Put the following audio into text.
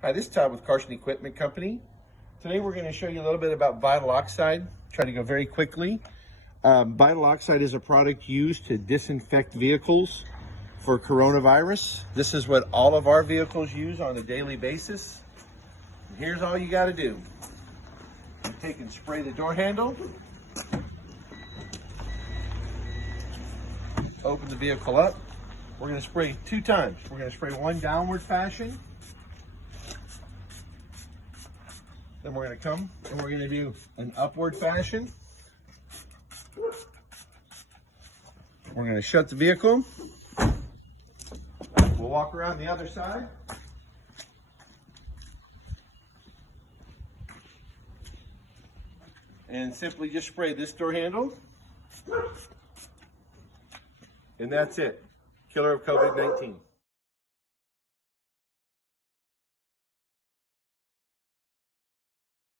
Hi, this is Todd with Carson Equipment Company. Today we're going to show you a little bit about Vital Oxide. Try to go very quickly. Vital Oxide is a product used to disinfect vehicles for coronavirus. This is what all of our vehicles use on a daily basis. And here's all you got to do. You take and spray the door handle. Open the vehicle up. We're going to spray 2 times. We're going to spray one downward fashion. Then we're going to come and we're going to do an upward fashion. We're going to shut the vehicle. We'll walk around the other side. And simply just spray this door handle. And that's it. Killer of COVID-19.